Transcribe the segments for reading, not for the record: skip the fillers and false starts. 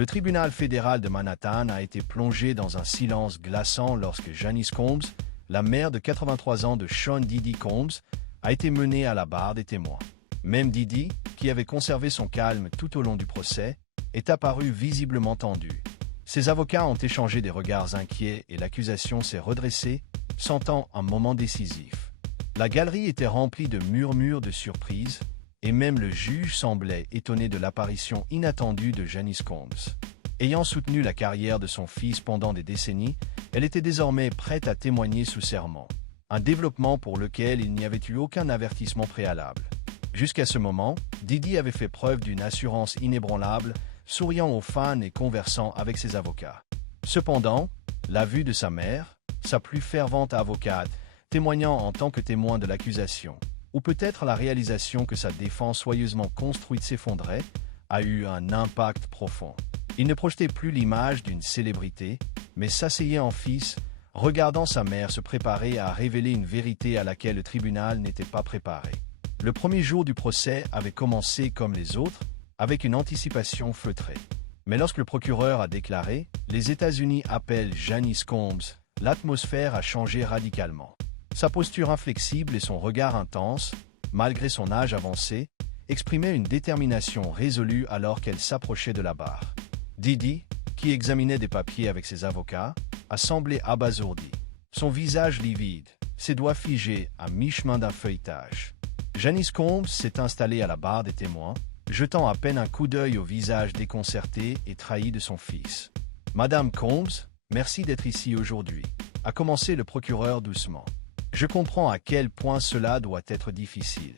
Le tribunal fédéral de Manhattan a été plongé dans un silence glaçant lorsque Janice Combs, la mère de 83 ans de Sean Diddy Combs, a été menée à la barre des témoins. Même Diddy, qui avait conservé son calme tout au long du procès, est apparu visiblement tendu. Ses avocats ont échangé des regards inquiets et l'accusation s'est redressée, sentant un moment décisif. La galerie était remplie de murmures de surprise, et même le juge semblait étonné de l'apparition inattendue de Janice Combs. Ayant soutenu la carrière de son fils pendant des décennies, elle était désormais prête à témoigner sous serment. Un développement pour lequel il n'y avait eu aucun avertissement préalable. Jusqu'à ce moment, Diddy avait fait preuve d'une assurance inébranlable, souriant aux fans et conversant avec ses avocats. Cependant, la vue de sa mère, sa plus fervente avocate, témoignant en tant que témoin de l'accusation, ou peut-être la réalisation que sa défense soigneusement construite s'effondrait, a eu un impact profond. Il ne projetait plus l'image d'une célébrité, mais s'asseyait en fils, regardant sa mère se préparer à révéler une vérité à laquelle le tribunal n'était pas préparé. Le premier jour du procès avait commencé comme les autres, avec une anticipation feutrée. Mais lorsque le procureur a déclaré « Les États-Unis appellent Janice Combs », l'atmosphère a changé radicalement. Sa posture inflexible et son regard intense, malgré son âge avancé, exprimaient une détermination résolue alors qu'elle s'approchait de la barre. Diddy, qui examinait des papiers avec ses avocats, a semblé abasourdi. Son visage livide, ses doigts figés à mi-chemin d'un feuilletage. Janice Combs s'est installée à la barre des témoins, jetant à peine un coup d'œil au visage déconcerté et trahi de son fils. « Madame Combs, merci d'être ici aujourd'hui », a commencé le procureur doucement. « Je comprends à quel point cela doit être difficile. »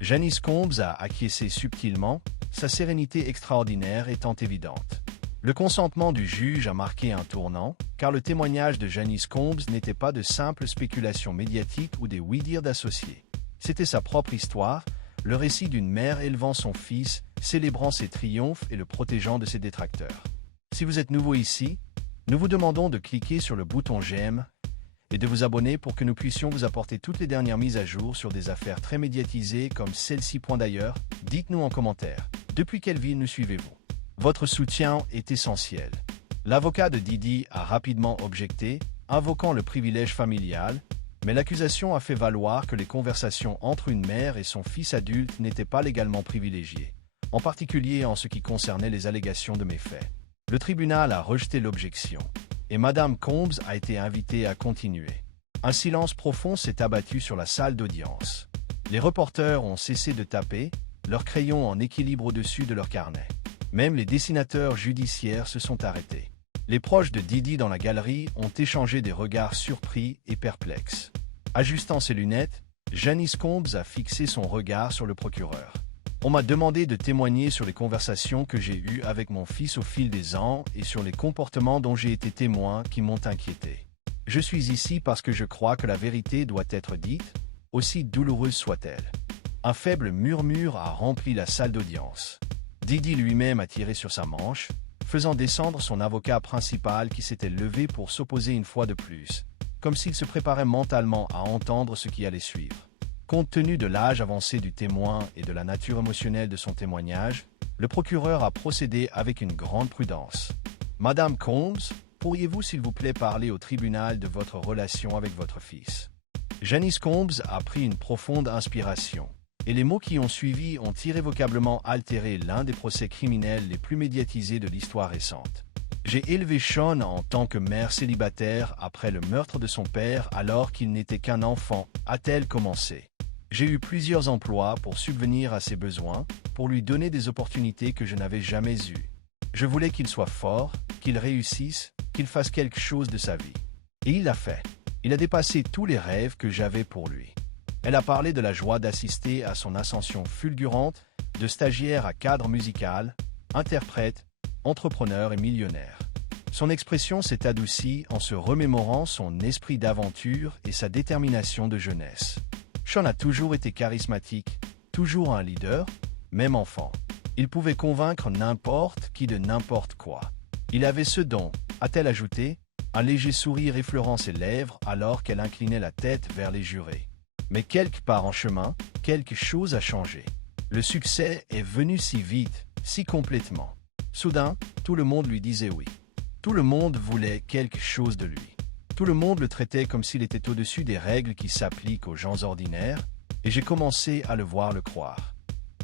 Janice Combs a acquiescé subtilement, sa sérénité extraordinaire étant évidente. Le consentement du juge a marqué un tournant, car le témoignage de Janice Combs n'était pas de simples spéculations médiatiques ou des oui-dire d'associés. C'était sa propre histoire, le récit d'une mère élevant son fils, célébrant ses triomphes et le protégeant de ses détracteurs. Si vous êtes nouveau ici, nous vous demandons de cliquer sur le bouton j'aime et de vous abonner pour que nous puissions vous apporter toutes les dernières mises à jour sur des affaires très médiatisées comme celle-ci. D'ailleurs, dites-nous en commentaire, depuis quelle ville nous suivez-vous? Votre soutien est essentiel. L'avocat de Diddy a rapidement objecté, invoquant le privilège familial, mais l'accusation a fait valoir que les conversations entre une mère et son fils adulte n'étaient pas légalement privilégiées, en particulier en ce qui concernait les allégations de méfaits. Le tribunal a rejeté l'objection, et Madame Combs a été invitée à continuer. Un silence profond s'est abattu sur la salle d'audience. Les reporters ont cessé de taper, leurs crayons en équilibre au-dessus de leurs carnets. Même les dessinateurs judiciaires se sont arrêtés. Les proches de Diddy dans la galerie ont échangé des regards surpris et perplexes. Ajustant ses lunettes, Janice Combs a fixé son regard sur le procureur. « On m'a demandé de témoigner sur les conversations que j'ai eues avec mon fils au fil des ans et sur les comportements dont j'ai été témoin qui m'ont inquiété. Je suis ici parce que je crois que la vérité doit être dite, aussi douloureuse soit-elle. » Un faible murmure a rempli la salle d'audience. Diddy lui-même a tiré sur sa manche, faisant descendre son avocat principal qui s'était levé pour s'opposer une fois de plus, comme s'il se préparait mentalement à entendre ce qui allait suivre. Compte tenu de l'âge avancé du témoin et de la nature émotionnelle de son témoignage, le procureur a procédé avec une grande prudence. « Madame Combs, pourriez-vous s'il vous plaît parler au tribunal de votre relation avec votre fils ?» Janice Combs a pris une profonde inspiration, et les mots qui ont suivi ont irrévocablement altéré l'un des procès criminels les plus médiatisés de l'histoire récente. « J'ai élevé Sean en tant que mère célibataire après le meurtre de son père alors qu'il n'était qu'un enfant, a-t-elle commencé. J'ai eu plusieurs emplois pour subvenir à ses besoins, pour lui donner des opportunités que je n'avais jamais eues. Je voulais qu'il soit fort, qu'il réussisse, qu'il fasse quelque chose de sa vie. Et il l'a fait. Il a dépassé tous les rêves que j'avais pour lui. » Elle a parlé de la joie d'assister à son ascension fulgurante, de stagiaire à cadre musical, interprète, entrepreneur et millionnaire. Son expression s'est adoucie en se remémorant son esprit d'aventure et sa détermination de jeunesse. Sean a toujours été charismatique, toujours un leader, même enfant. Il pouvait convaincre n'importe qui de n'importe quoi. Il avait ce don, a-t-elle ajouté, un léger sourire effleurant ses lèvres alors qu'elle inclinait la tête vers les jurés. Mais quelque part en chemin, quelque chose a changé. Le succès est venu si vite, si complètement. Soudain, tout le monde lui disait oui. Tout le monde voulait quelque chose de lui. Tout le monde le traitait comme s'il était au-dessus des règles qui s'appliquent aux gens ordinaires, et j'ai commencé à le voir le croire.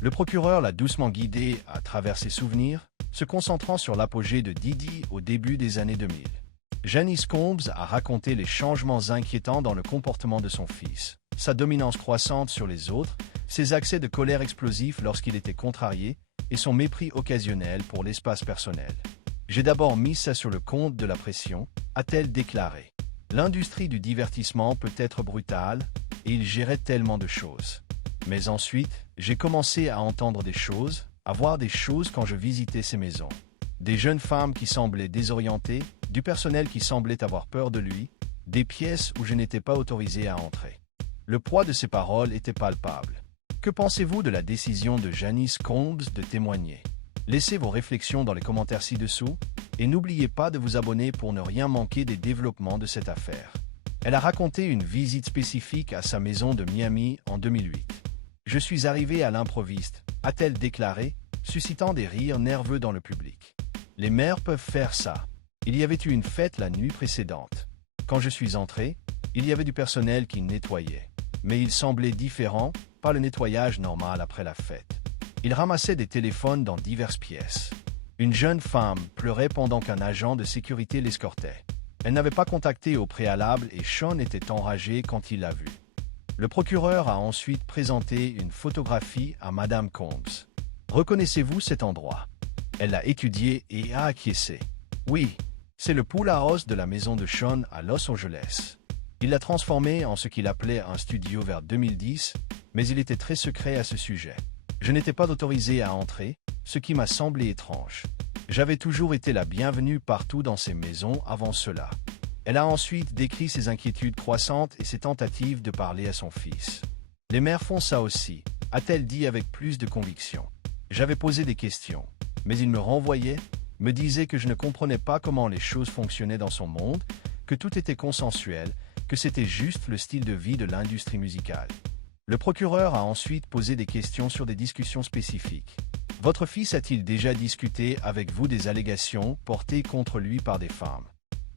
Le procureur l'a doucement guidé à travers ses souvenirs, se concentrant sur l'apogée de Didi au début des années 2000. Janice Combs a raconté les changements inquiétants dans le comportement de son fils, sa dominance croissante sur les autres, ses accès de colère explosifs lorsqu'il était contrarié et son mépris occasionnel pour l'espace personnel. J'ai d'abord mis ça sur le compte de la pression, a-t-elle déclaré. L'industrie du divertissement peut être brutale et il gérait tellement de choses. Mais ensuite, j'ai commencé à entendre des choses, à voir des choses quand je visitais ces maisons. Des jeunes femmes qui semblaient désorientées, du personnel qui semblait avoir peur de lui, des pièces où je n'étais pas autorisé à entrer. Le poids de ces paroles était palpable. Que pensez-vous de la décision de Janice Combs de témoigner? Laissez vos réflexions dans les commentaires ci-dessous et n'oubliez pas de vous abonner pour ne rien manquer des développements de cette affaire. Elle a raconté une visite spécifique à sa maison de Miami en 2008. Je suis arrivé à l'improviste, a-t-elle déclaré, suscitant des rires nerveux dans le public. Les mères peuvent faire ça. Il y avait eu une fête la nuit précédente. Quand je suis entré, il y avait du personnel qui nettoyait. Mais il semblait différent, pas le nettoyage normal après la fête. Il ramassait des téléphones dans diverses pièces. Une jeune femme pleurait pendant qu'un agent de sécurité l'escortait. Elle n'avait pas contacté au préalable et Sean était enragé quand il l'a vue. Le procureur a ensuite présenté une photographie à Madame Combs. Reconnaissez-vous cet endroit? Elle l'a étudié et a acquiescé. Oui, c'est le pool house de la maison de Sean à Los Angeles. Il l'a transformé en ce qu'il appelait un studio vers 2010, mais il était très secret à ce sujet. Je n'étais pas autorisé à entrer, ce qui m'a semblé étrange. J'avais toujours été la bienvenue partout dans ces maisons avant cela. Elle a ensuite décrit ses inquiétudes croissantes et ses tentatives de parler à son fils. Les mères font ça aussi, a-t-elle dit avec plus de conviction. J'avais posé des questions, mais il me renvoyait, me disait que je ne comprenais pas comment les choses fonctionnaient dans son monde, que tout était consensuel, que c'était juste le style de vie de l'industrie musicale. Le procureur a ensuite posé des questions sur des discussions spécifiques. Votre fils a-t-il déjà discuté avec vous des allégations portées contre lui par des femmes?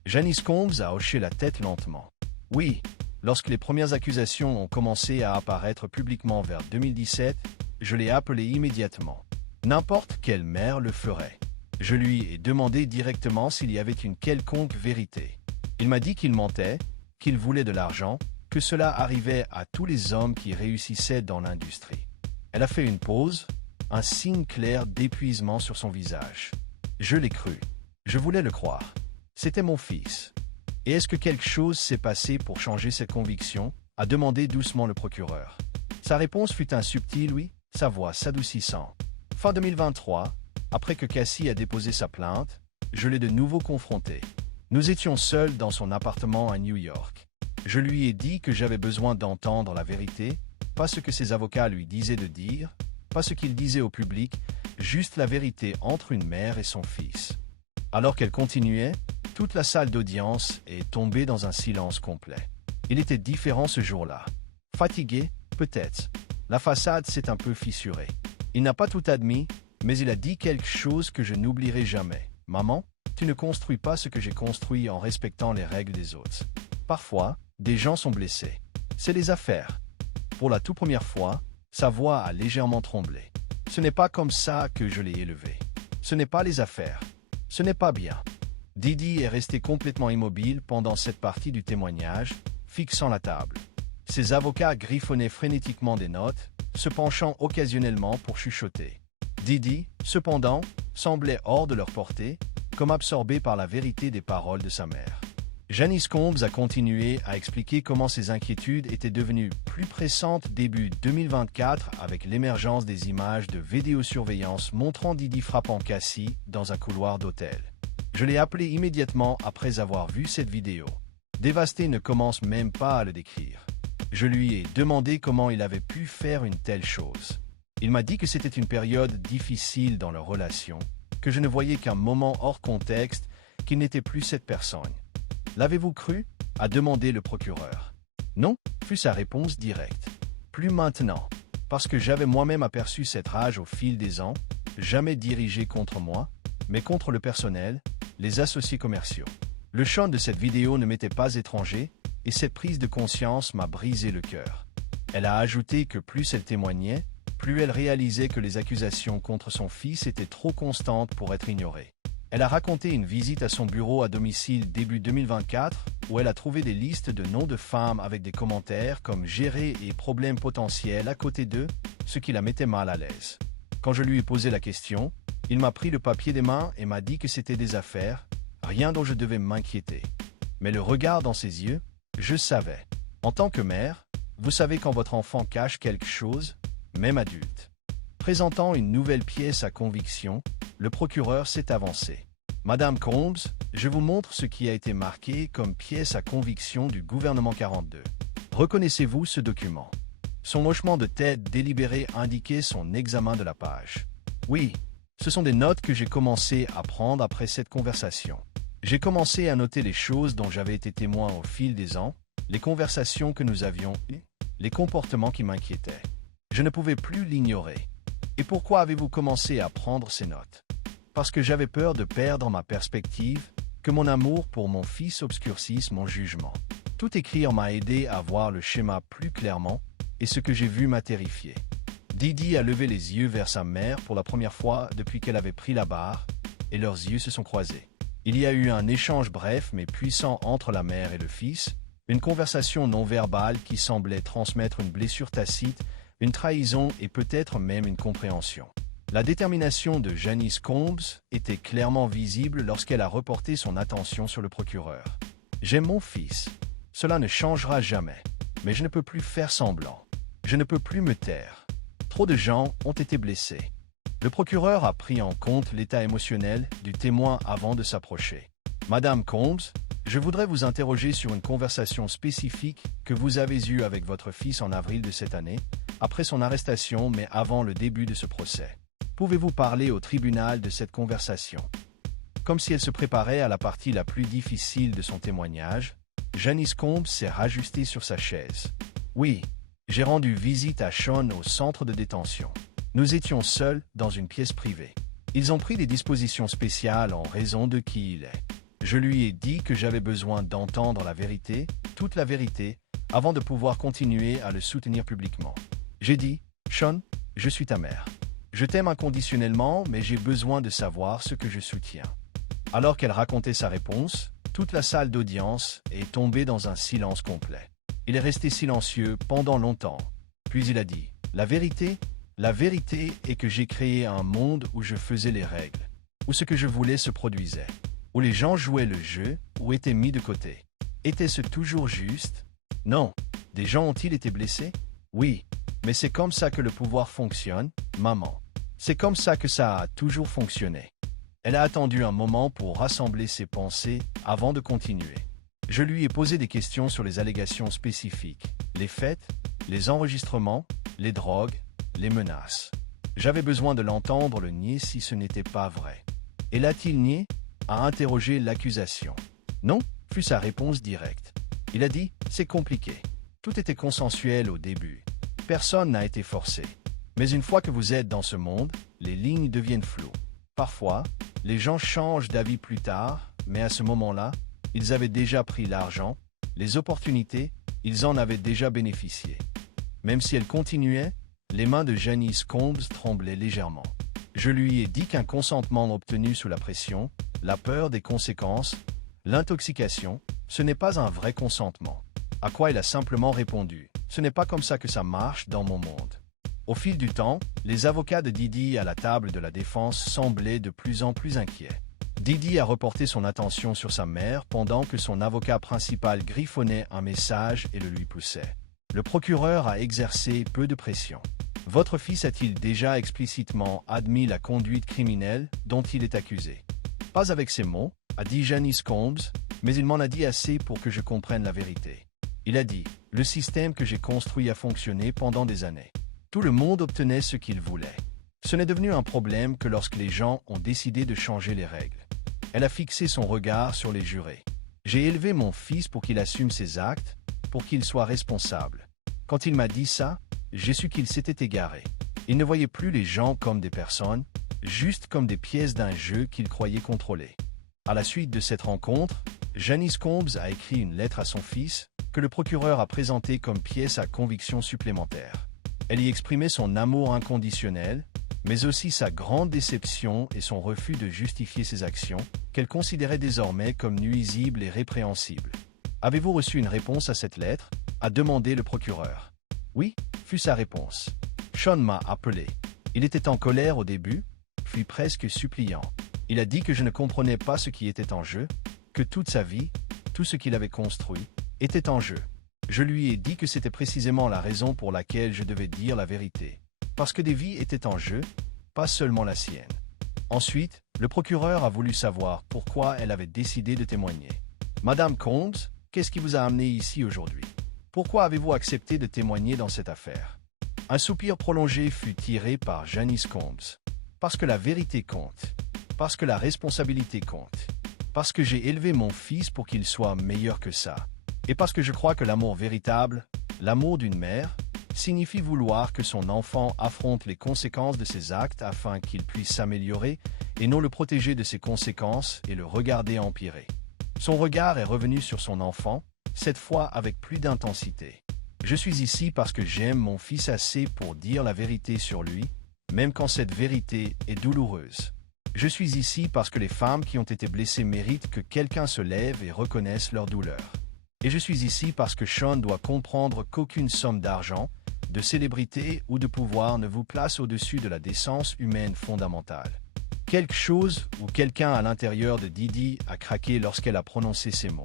Janice Combs a hoché la tête lentement. Oui, lorsque les premières accusations ont commencé à apparaître publiquement vers 2017, je l'ai appelé immédiatement. N'importe quelle mère le ferait. Je lui ai demandé directement s'il y avait une quelconque vérité. Il m'a dit qu'il mentait, qu'il voulait de l'argent, que cela arrivait à tous les hommes qui réussissaient dans l'industrie. Elle a fait une pause, un signe clair d'épuisement sur son visage. Je l'ai cru. Je voulais le croire. C'était mon fils. Et est-ce que quelque chose s'est passé pour changer cette conviction? A demandé doucement le procureur. Sa réponse fut un subtil oui, sa voix s'adoucissant. Fin 2023, après que Cassie a déposé sa plainte, je l'ai de nouveau confronté. Nous étions seuls dans son appartement à New York. Je lui ai dit que j'avais besoin d'entendre la vérité, pas ce que ses avocats lui disaient de dire, pas ce qu'il disait au public, juste la vérité entre une mère et son fils. Alors qu'elle continuait, toute la salle d'audience est tombée dans un silence complet. Il était différent ce jour-là. Fatigué, peut-être. La façade s'est un peu fissurée. Il n'a pas tout admis, mais il a dit quelque chose que je n'oublierai jamais. « Maman, tu ne construis pas ce que j'ai construit en respectant les règles des autres. » Parfois, des gens sont blessés. C'est les affaires. Pour la toute première fois, sa voix a légèrement tremblé. Ce n'est pas comme ça que je l'ai élevé. Ce n'est pas les affaires. Ce n'est pas bien. Didi est resté complètement immobile pendant cette partie du témoignage, fixant la table. Ses avocats griffonnaient frénétiquement des notes, se penchant occasionnellement pour chuchoter. Didi, cependant, semblait hors de leur portée, comme absorbé par la vérité des paroles de sa mère. Janice Combs a continué à expliquer comment ses inquiétudes étaient devenues plus pressantes début 2024 avec l'émergence des images de vidéosurveillance montrant Didi frappant Cassie dans un couloir d'hôtel. Je l'ai appelé immédiatement après avoir vu cette vidéo. Dévasté ne commence même pas à le décrire. Je lui ai demandé comment il avait pu faire une telle chose. Il m'a dit que c'était une période difficile dans leur relation, que je ne voyais qu'un moment hors contexte, qu'il n'était plus cette personne. L'avez-vous cru? A demandé le procureur. Non, fut sa réponse directe. Plus maintenant, parce que j'avais moi-même aperçu cette rage au fil des ans, jamais dirigée contre moi, mais contre le personnel, les associés commerciaux. Le Sean de cette vidéo ne m'était pas étranger, et cette prise de conscience m'a brisé le cœur. Elle a ajouté que plus elle témoignait, plus elle réalisait que les accusations contre son fils étaient trop constantes pour être ignorées. Elle a raconté une visite à son bureau à domicile début 2024, où elle a trouvé des listes de noms de femmes avec des commentaires comme gérer et problèmes potentiels à côté d'eux, ce qui la mettait mal à l'aise. Quand je lui ai posé la question, il m'a pris le papier des mains et m'a dit que c'était des affaires, rien dont je devais m'inquiéter. Mais le regard dans ses yeux, je savais. En tant que mère, vous savez quand votre enfant cache quelque chose, même adulte. Présentant une nouvelle pièce à conviction, le procureur s'est avancé. Madame Combs, je vous montre ce qui a été marqué comme pièce à conviction du gouvernement 42. Reconnaissez-vous ce document? Son hochement de tête délibéré indiquait son examen de la page. Oui, ce sont des notes que j'ai commencé à prendre après cette conversation. J'ai commencé à noter les choses dont j'avais été témoin au fil des ans, les conversations que nous avions eues, les comportements qui m'inquiétaient. Je ne pouvais plus l'ignorer. Et pourquoi avez-vous commencé à prendre ces notes? Parce que j'avais peur de perdre ma perspective, que mon amour pour mon fils obscurcisse mon jugement. Tout écrire m'a aidé à voir le schéma plus clairement, et ce que j'ai vu m'a terrifié. Didi a levé les yeux vers sa mère pour la première fois depuis qu'elle avait pris la barre, et leurs yeux se sont croisés. Il y a eu un échange bref mais puissant entre la mère et le fils, une conversation non verbale qui semblait transmettre une blessure tacite, une trahison et peut-être même une compréhension. La détermination de Janice Combs était clairement visible lorsqu'elle a reporté son attention sur le procureur. « J'aime mon fils. Cela ne changera jamais. Mais je ne peux plus faire semblant. Je ne peux plus me taire. Trop de gens ont été blessés. » Le procureur a pris en compte l'état émotionnel du témoin avant de s'approcher. « Madame Combs, je voudrais vous interroger sur une conversation spécifique que vous avez eue avec votre fils en avril de cette année, après son arrestation mais avant le début de ce procès. Pouvez-vous parler au tribunal de cette conversation? » Comme si elle se préparait à la partie la plus difficile de son témoignage, Janice Combs s'est rajustée sur sa chaise. « Oui, j'ai rendu visite à Sean au centre de détention. Nous étions seuls dans une pièce privée. Ils ont pris des dispositions spéciales en raison de qui il est. Je lui ai dit que j'avais besoin d'entendre la vérité, toute la vérité, avant de pouvoir continuer à le soutenir publiquement. J'ai dit, Sean, je suis ta mère. Je t'aime inconditionnellement, mais j'ai besoin de savoir ce que je soutiens. » Alors qu'elle racontait sa réponse, toute la salle d'audience est tombée dans un silence complet. Il est resté silencieux pendant longtemps. Puis il a dit, la vérité est que j'ai créé un monde où je faisais les règles, où ce que je voulais se produisait, où les gens jouaient le jeu ou étaient mis de côté. Était-ce toujours juste? Non. Des gens ont-ils été blessés? Oui. Mais c'est comme ça que le pouvoir fonctionne, maman. C'est comme ça que ça a toujours fonctionné. Elle a attendu un moment pour rassembler ses pensées avant de continuer. Je lui ai posé des questions sur les allégations spécifiques, les faits, les enregistrements, les drogues, les menaces. J'avais besoin de l'entendre le nier si ce n'était pas vrai. Et l'a-t-il nié? A interrogé l'accusation. Non, fut sa réponse directe. Il a dit, c'est compliqué. Tout était consensuel au début. Personne n'a été forcé. Mais une fois que vous êtes dans ce monde, les lignes deviennent floues. Parfois, les gens changent d'avis plus tard, mais à ce moment-là, ils avaient déjà pris l'argent, les opportunités, ils en avaient déjà bénéficié. Même si elle continuait, les mains de Janice Combs tremblaient légèrement. Je lui ai dit qu'un consentement obtenu sous la pression, la peur des conséquences, l'intoxication, ce n'est pas un vrai consentement. À quoi elle a simplement répondu, ce n'est pas comme ça que ça marche dans mon monde. Au fil du temps, les avocats de Didi à la table de la défense semblaient de plus en plus inquiets. Didi a reporté son attention sur sa mère pendant que son avocat principal griffonnait un message et le lui poussait. Le procureur a exercé peu de pression. Votre fils a-t-il déjà explicitement admis la conduite criminelle dont il est accusé? Pas avec ces mots, a dit Janice Combs, mais il m'en a dit assez pour que je comprenne la vérité. Il a dit, le système que j'ai construit a fonctionné pendant des années. Tout le monde obtenait ce qu'il voulait. Ce n'est devenu un problème que lorsque les gens ont décidé de changer les règles. Elle a fixé son regard sur les jurés. J'ai élevé mon fils pour qu'il assume ses actes, pour qu'il soit responsable. Quand il m'a dit ça, j'ai su qu'il s'était égaré. Il ne voyait plus les gens comme des personnes, juste comme des pièces d'un jeu qu'il croyait contrôler. À la suite de cette rencontre, Janice Combs a écrit une lettre à son fils, que le procureur a présentée comme pièce à conviction supplémentaire. Elle y exprimait son amour inconditionnel, mais aussi sa grande déception et son refus de justifier ses actions, qu'elle considérait désormais comme nuisibles et répréhensibles. « Avez-vous reçu une réponse à cette lettre » a demandé le procureur. « Oui » fut sa réponse. Sean m'a appelé. Il était en colère au début, puis presque suppliant. Il a dit que je ne comprenais pas ce qui était en jeu, que toute sa vie, tout ce qu'il avait construit, était en jeu. Je lui ai dit que c'était précisément la raison pour laquelle je devais dire la vérité. Parce que des vies étaient en jeu, pas seulement la sienne. Ensuite, le procureur a voulu savoir pourquoi elle avait décidé de témoigner. « Madame Combs, qu'est-ce qui vous a amené ici aujourd'hui? Pourquoi avez-vous accepté de témoigner dans cette affaire ?» Un soupir prolongé fut tiré par Janice Combs. « Parce que la vérité compte. Parce que la responsabilité compte. Parce que j'ai élevé mon fils pour qu'il soit meilleur que ça. Et parce que je crois que l'amour véritable, l'amour d'une mère, signifie vouloir que son enfant affronte les conséquences de ses actes afin qu'il puisse s'améliorer et non le protéger de ses conséquences et le regarder empirer. » Son regard est revenu sur son enfant, cette fois avec plus d'intensité. « Je suis ici parce que j'aime mon fils assez pour dire la vérité sur lui, même quand cette vérité est douloureuse. Je suis ici parce que les femmes qui ont été blessées méritent que quelqu'un se lève et reconnaisse leur douleur. Et je suis ici parce que Sean doit comprendre qu'aucune somme d'argent, de célébrité ou de pouvoir ne vous place au-dessus de la décence humaine fondamentale. » Quelque chose ou quelqu'un à l'intérieur de Didi a craqué lorsqu'elle a prononcé ces mots.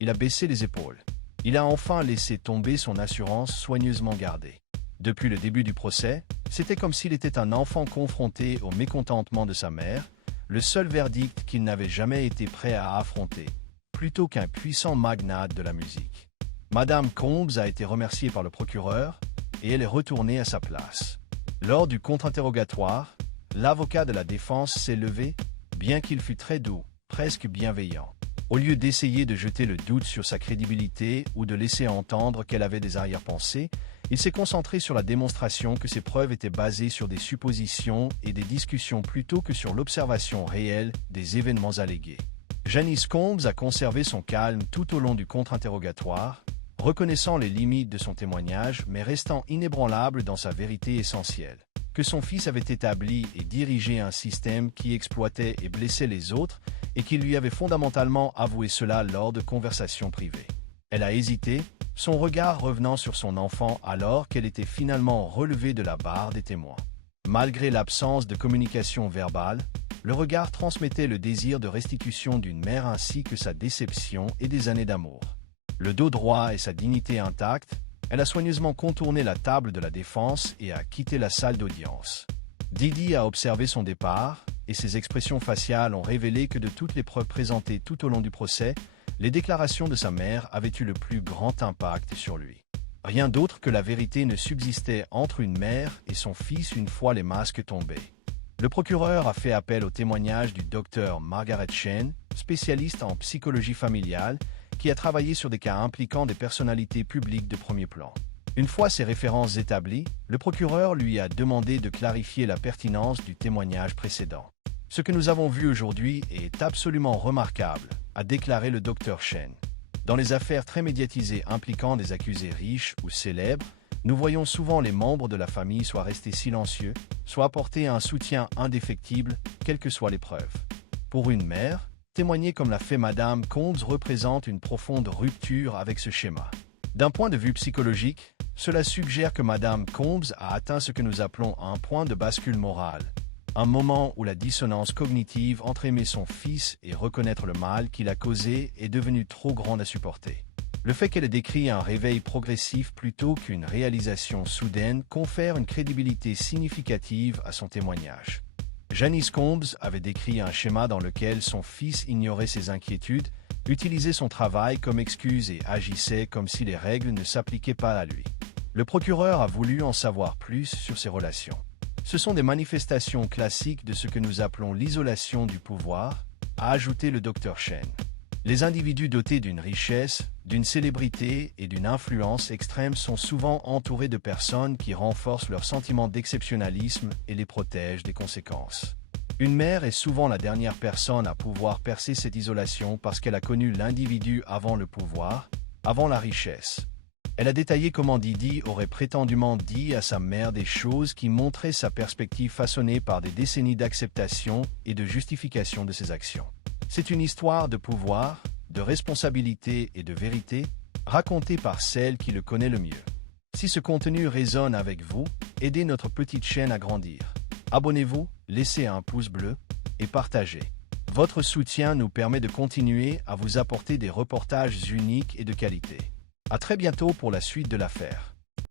Il a baissé les épaules. Il a enfin laissé tomber son assurance soigneusement gardée. Depuis le début du procès, c'était comme s'il était un enfant confronté au mécontentement de sa mère, le seul verdict qu'il n'avait jamais été prêt à affronter, plutôt qu'un puissant magnate de la musique. Madame Combs a été remerciée par le procureur et elle est retournée à sa place. Lors du contre-interrogatoire, l'avocat de la défense s'est levé, bien qu'il fût très doux, presque bienveillant. Au lieu d'essayer de jeter le doute sur sa crédibilité ou de laisser entendre qu'elle avait des arrière-pensées, il s'est concentré sur la démonstration que ses preuves étaient basées sur des suppositions et des discussions plutôt que sur l'observation réelle des événements allégués. Janice Combs a conservé son calme tout au long du contre-interrogatoire, reconnaissant les limites de son témoignage mais restant inébranlable dans sa vérité essentielle, que son fils avait établi et dirigé un système qui exploitait et blessait les autres et qui lui avait fondamentalement avoué cela lors de conversations privées. Elle a hésité, son regard revenant sur son enfant alors qu'elle était finalement relevée de la barre des témoins. Malgré l'absence de communication verbale, le regard transmettait le désir de restitution d'une mère ainsi que sa déception et des années d'amour. Le dos droit et sa dignité intacte, elle a soigneusement contourné la table de la défense et a quitté la salle d'audience. Didi a observé son départ, et ses expressions faciales ont révélé que de toutes les preuves présentées tout au long du procès, les déclarations de sa mère avaient eu le plus grand impact sur lui. Rien d'autre que la vérité ne subsistait entre une mère et son fils une fois les masques tombés. Le procureur a fait appel au témoignage du docteur Margaret Chen, spécialiste en psychologie familiale, qui a travaillé sur des cas impliquant des personnalités publiques de premier plan. Une fois ces références établies, le procureur lui a demandé de clarifier la pertinence du témoignage précédent. « Ce que nous avons vu aujourd'hui est absolument remarquable », a déclaré le docteur Chen. Dans les affaires très médiatisées impliquant des accusés riches ou célèbres, nous voyons souvent les membres de la famille soit restés silencieux, soit apporter un soutien indéfectible, quelles que soient les preuves. Pour une mère, témoigner comme l'a fait Madame Combs représente une profonde rupture avec ce schéma. D'un point de vue psychologique, cela suggère que Madame Combs a atteint ce que nous appelons un point de bascule morale, un moment où la dissonance cognitive entre aimer son fils et reconnaître le mal qu'il a causé est devenue trop grande à supporter. Le fait qu'elle ait décrit un réveil progressif plutôt qu'une réalisation soudaine confère une crédibilité significative à son témoignage. Janice Combs avait décrit un schéma dans lequel son fils ignorait ses inquiétudes, utilisait son travail comme excuse et agissait comme si les règles ne s'appliquaient pas à lui. Le procureur a voulu en savoir plus sur ces relations. Ce sont des manifestations classiques de ce que nous appelons l'isolation du pouvoir, a ajouté le docteur Chen. Les individus dotés d'une richesse, d'une célébrité et d'une influence extrême sont souvent entourés de personnes qui renforcent leur sentiment d'exceptionnalisme et les protègent des conséquences. Une mère est souvent la dernière personne à pouvoir percer cette isolation parce qu'elle a connu l'individu avant le pouvoir, avant la richesse. Elle a détaillé comment Didi aurait prétendument dit à sa mère des choses qui montraient sa perspective façonnée par des décennies d'acceptation et de justification de ses actions. C'est une histoire de pouvoir, de responsabilité et de vérité, racontée par celle qui le connaît le mieux. Si ce contenu résonne avec vous, aidez notre petite chaîne à grandir. Abonnez-vous, laissez un pouce bleu et partagez. Votre soutien nous permet de continuer à vous apporter des reportages uniques et de qualité. À très bientôt pour la suite de l'affaire.